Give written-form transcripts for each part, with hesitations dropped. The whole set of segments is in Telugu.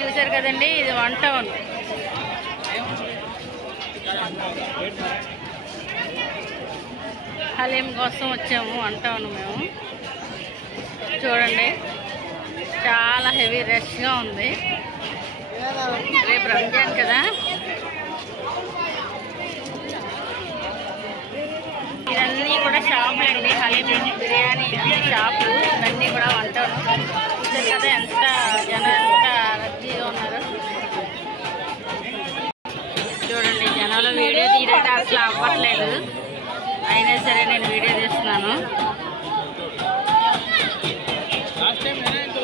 చూసారు కదండి, ఇది 1 టౌన్. హలీం కోసం వచ్చాము 1 టౌన్ మేము. చూడండి, చాలా హెవీ రష్గా ఉంది. రేపు రంజాన్ కదా. ఇవన్నీ కూడా షాపులు అండి, హలీం బిర్యానీ షాపులు ఇవన్నీ కూడా 1 టౌన్. చూసారు కదా ఎంత జనం, ఎంత రద్దీగా ఉన్నారు. చూడండి, జనాలు వీడియో తీయడానికి అసలు అవ్వట్లేదు, అయినా సరే నేను వీడియో తీస్తున్నాను.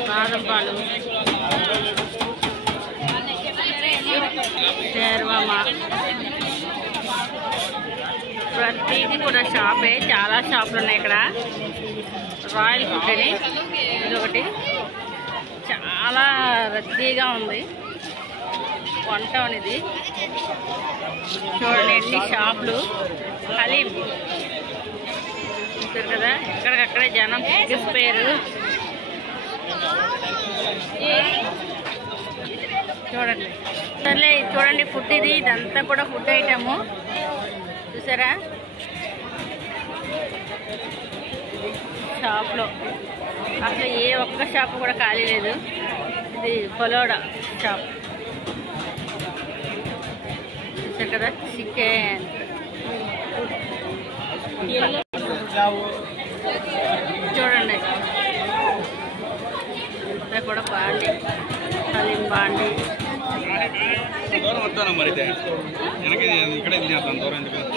బాదం పాలు, షేర్వామా, ప్రతిదీ కూడా షాపే. చాలా షాపులు ఉన్నాయి ఇక్కడ. రాయల్ ఫుడ్ అని ఇదొకటి, చాలా రద్దీగా ఉంది. 1 టౌన్ ఇది. చూడండి ఎన్ని షాపులు. హలీం చూసారు కదా, ఎక్కడికక్కడే జనం ఎక్కిపోయారు. చూడండి, సర్లే చూడండి ఫుడ్ ఇది. ఇదంతా కూడా ఫుడ్ ఐటము చూసారా. షాప్లో అసలు ఏ ఒక్క షాపు కూడా ఖాళీ లేదు. ఇది ఫలోడా షాప్ చూసారు కదా. చికెన్ చూడండి, ఇంత కూడా బాండి, హలీం బాండి.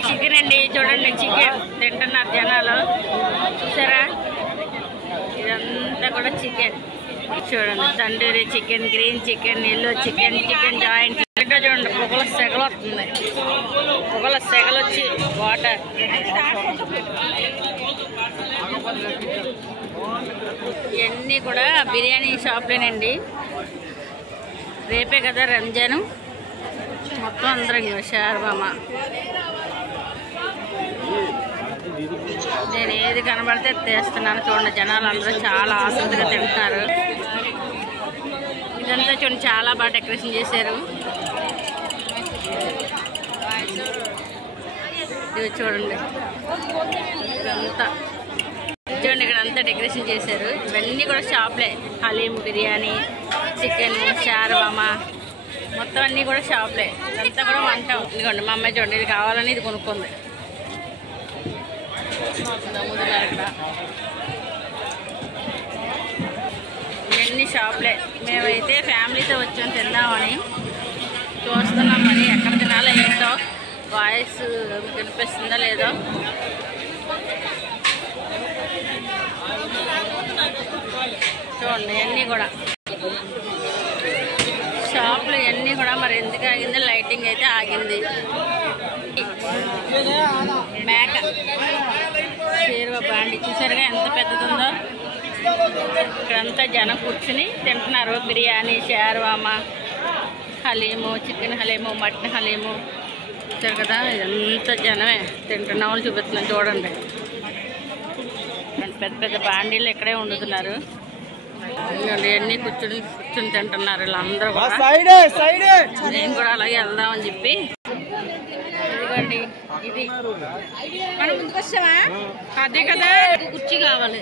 చికెన్ అండి, చూడండి చికెన్ తింటున్నారు జనాలు. చూసారా, ఇదంతా కూడా చికెన్. చూడండి, tandoori chicken, green chicken, yellow chicken, chicken joint. చూడండి, పొగల సెగలు వస్తుంది. పొగల సెగలు వచ్చి వాటర్. ఇవన్నీ కూడా బిర్యానీ షాప్లేనండి. రేపే కదా రంజాను. మొత్తం అందరం షేర్వామా. నేను ఏది కనబడితే తెస్తున్నాను. చూడండి, జనాలు అందరూ చాలా ఆసక్తిగా తింటున్నారు. ఇదంతా చూడండి, చాలా బాగా డెకరేషన్ చేశారు. ఇది చూడండి, ఇదంతా చూడండి, ఇక్కడ అంతా డెకరేషన్ చేశారు. ఇవన్నీ కూడా షాప్లే. హలీం, బిర్యానీ, చికెన్, షేర్వామా, మొత్తం అన్నీ కూడా షాప్లే. ఇదంతా కూడా 1 టౌన్. ఇదిగోండి, మా అమ్మాయి చూడండి, ఇది కావాలని ఇది కొనుక్కుంది. నమ్ముతున్నారు ఇక్కడ. ఇవన్నీ షాప్లే. మేమైతే ఫ్యామిలీతో వచ్చాం తిందామని. చూస్తున్నాం మరి ఎక్కడ తినాలో ఏంటో. వాయిస్ వినిపిస్తుందో లేదో. చూడండి, ఇవన్నీ కూడా షాపులు. ఇవన్నీ కూడా మరి ఎందుకు ఆగింది, లైటింగ్ అయితే ఆగింది. మేక షేర్వా బాండి చూసారుగా ఎంత పెద్దదుందో. ఇక్కడంతా జనం కూర్చుని తింటున్నారు. బిర్యానీ, షేర్వామా, హలీము, చికెన్ హలీము, మటన్ హలీము చూసారు కదా. ఇదంతా జనమే తింటున్న వాళ్ళు చూపిస్తున్నాను. చూడండి, పెద్ద పెద్ద బాండీలు ఇక్కడే వండుతున్నారు. ఇవన్నీ కూర్చుని తింటున్నారు వీళ్ళందరూ కూడా. నేను కూడా అలాగే వెళ్దామని చెప్పి. ఇదిగోండి, ఇది మనం ముందుకు వచ్చామా, అదే కదా కుర్చీ కావాలి.